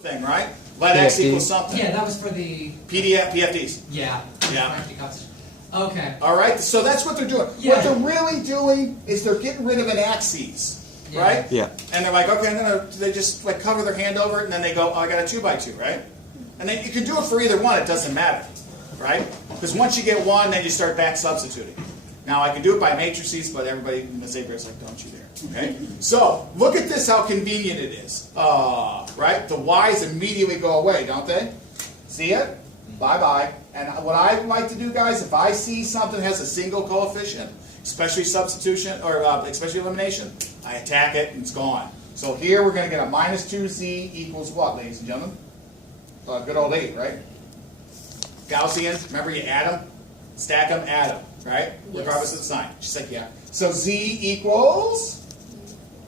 thing, right? Let x equal something. Yeah, that was for the PFDs. Yeah. Yeah. Okay. All right. So that's what they're doing. Yeah. What they're really doing is they're getting rid of an axes, right? Yeah. And they're like, okay, I'm gonna. They just like cover their hand over it, and then they go, oh, I got a 2x2, right? And then you can do it for either one. It doesn't matter, right? Because once you get one, then you start back substituting. Now I can do it by matrices, but everybody in the same grade is like, don't you dare. Okay? So look at this, how convenient it is. Right? The y's immediately go away, don't they? See it? Bye-bye. And what I like to do, guys, if I see something has a single coefficient, especially substitution or especially elimination, I attack it and it's gone. So here we're going to get a minus 2z equals what, ladies and gentlemen? Good old 8, right? Gaussian, remember you add them, stack them, add them, right? Yes. Regardless of the sign. She's like, yeah. So z equals?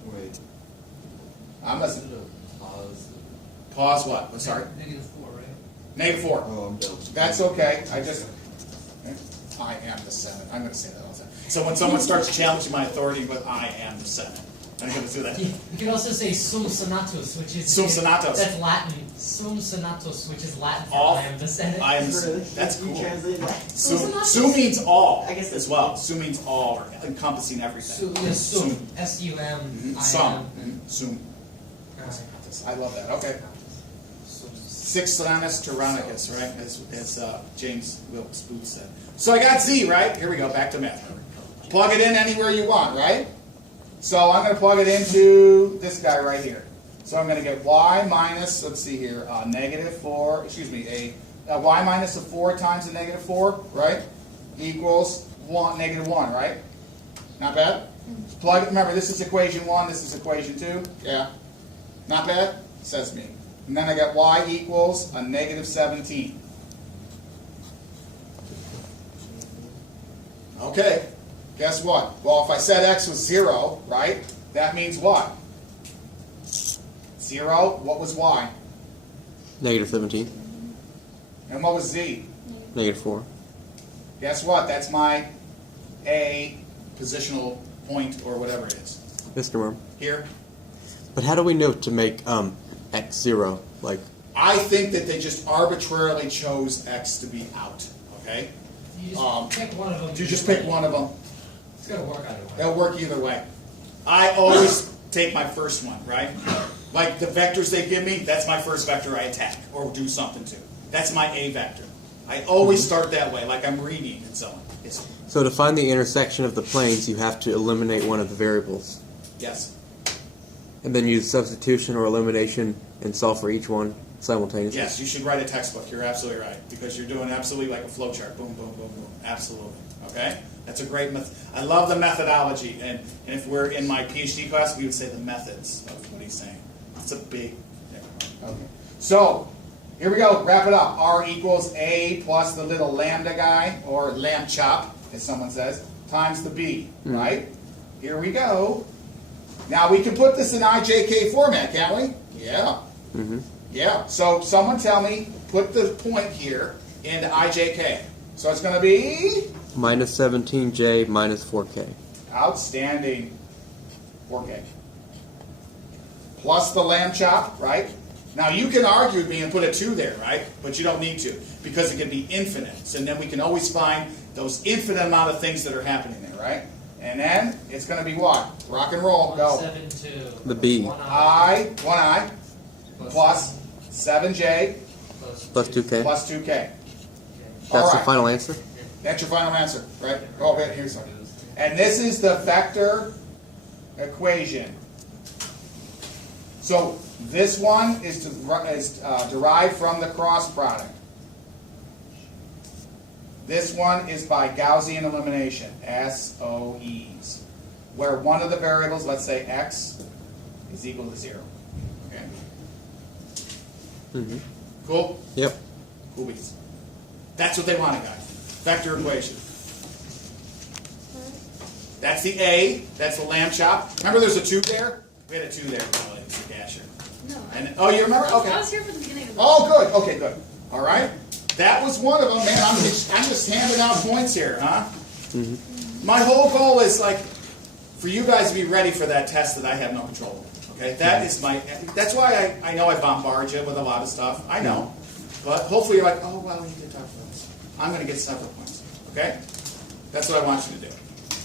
Wait. I'm listening. Pause what? I'm sorry. -4, right? -4. Oh, I'm done. That's okay. I am the Senate. I'm going to say that all the time. So when someone starts challenging my authority with I am the Senate, I'm going to do that. You can also say sum senatus, which is Sum senatus. That's Latin. Sum senatus, which is Latin for All. I am the Senate. I am. Really? That's You cool. translate that? Sum means all I guess as that's well. Sum means all, or encompassing everything. Yes, sum. Sum. S-U-M. Sum. Sum. Alright. I love that. Okay. Six Tyrannis Tyrannicus, right? As James Wilkes Booth said. So I got Z, right? Here we go. Back to math. Plug it in anywhere you want, right? So I'm going to plug it into this guy right here. So I'm going to get y minus, let's see here, -4, excuse me, y minus of 4 times the -4, right? Equals -1, right? Not bad? Plug it, remember, this is equation 1, this is equation 2. Yeah. Not bad? Says me. And then I got y equals a -17. Okay. Guess what? Well, if I said x was 0, right, that means what? 0, what was y? -17. And what was z? -4. Guess what? That's my A positional point or whatever it is. Mr. Murmer. Here. But how do we know to make x 0? Like, I think that they just arbitrarily chose x to be out. Okay? You just pick one of them. You just pick one of them. It's going to work either way. It'll work either way. I always take my first one, right? Like the vectors they give me, that's my first vector I attack or do something to. That's my A vector. I always start that way, like I'm reading and so on. Yes. so to find the intersection of the planes, you have to eliminate one of the variables. Yes. And then use substitution or elimination and solve for each one simultaneously. Yes, you should write a textbook. You're absolutely right. Because you're doing absolutely like a flow chart. Boom, boom, boom, boom. Absolutely. Okay? That's a great method. I love the methodology. And if we're in my PhD class, we would say the methods of what he's saying. It's a big... Okay. So, here we go. Wrap it up. R equals A plus the little lambda guy, or lamb chop, as someone says, times the B. Right? Here we go. Now, we can put this in IJK format, can't we? Yeah. Yeah. So, someone tell me, put the point here into IJK. So, it's going to be... -17j minus 4k. Outstanding. 4K. Plus the lamb chop, right? Now, you can argue with me and put a 2 there, right? But you don't need to, because it can be infinite. So then we can always find those infinite amount of things that are happening there, right? And then it's going to be what? Rock and roll. Go. 172. The B. 1i plus 7j Plus 2k. plus 2k. That's All the right. final answer? That's your final answer, right? Oh, wait, here's something. And this is the vector equation. So this one is derived from the cross product. This one is by Gaussian elimination, SOEs, where one of the variables, let's say x, is equal to 0. Okay? Cool? Yep. Cool beats. That's what they wanted, guys. Vector equation. That's the A. That's the lamb chop. Remember there's a 2 there? We had a 2 there, Mr. Gasher. No. And, oh, you remember? Okay. I was here for the beginning of the Oh, good. Okay, good. All right. That was one of them, man. I'm just handing out points here, huh? My whole goal is, like, for you guys to be ready for that test that I have no control over. Okay, that is my. That's why I know I bombard you with a lot of stuff. I know, but hopefully you're like, oh well, you did talk about this. I'm going to get several points. Okay, that's what I want you to do.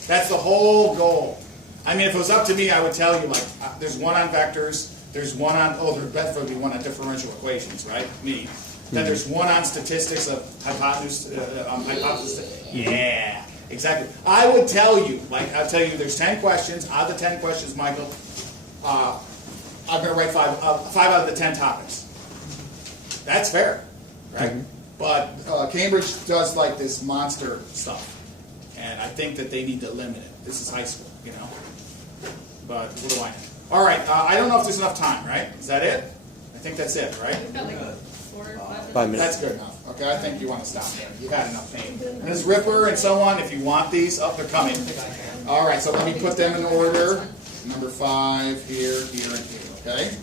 That's the whole goal. I mean, if it was up to me, I would tell you like, there's one on vectors. There's one on, there would be one on differential equations, right? Me. Then there's one on statistics of hypothesis. Yeah, exactly. I would tell you, I'll tell you, there's 10 questions. Out of the 10 questions, Michael, I'm going to write 5 out of the 10 topics. That's fair, right? But Cambridge does like this monster stuff. And I think that they need to limit it. This is high school, you know? But what do I know? All right, I don't know if there's enough time, right? Is that it? I think that's it, right? We've got like 4 or 5 minutes. 5 minutes. That's good enough. Okay, I think you want to stop there. You've had enough pain. And this Ripper and so on, if you want these, they're coming. All right, so let me put them in order. Number 5, here, here, and here, okay?